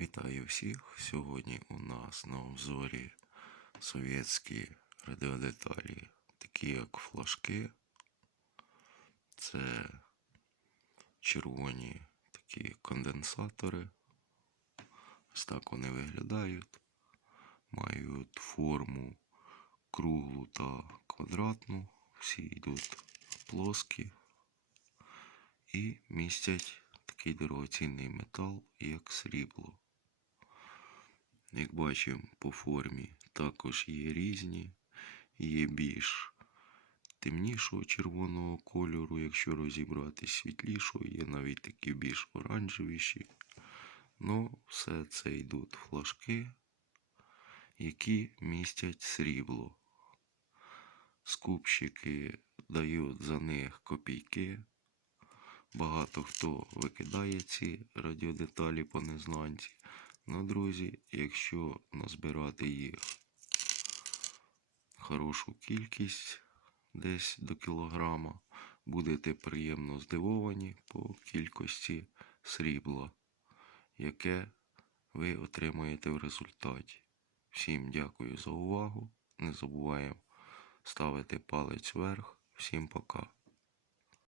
Вітаю всіх! Сьогодні у нас на обзорі совєтські радіодеталі, такі як флажки. Це червоні такі конденсатори. Ось так вони виглядають. Мають форму круглу та квадратну. Всі йдуть плоскі і містять такий дорогоцінний метал, як срібло. Як бачимо по формі, також є різні, є більш темнішого червоного кольору, якщо розібрати світлішого, є навіть такі більш оранжевіші. Ну, все це йдуть флажки, які містять срібло. Скупщики дають за них копійки. Багато хто викидає ці радіодеталі по незнанці. Ну, друзі, якщо назбирати їх хорошу кількість, десь до кілограма, будете приємно здивовані по кількості срібла, яке ви отримаєте в результаті. Всім дякую за увагу. Не забуваємо ставити палець вверх. Всім пока.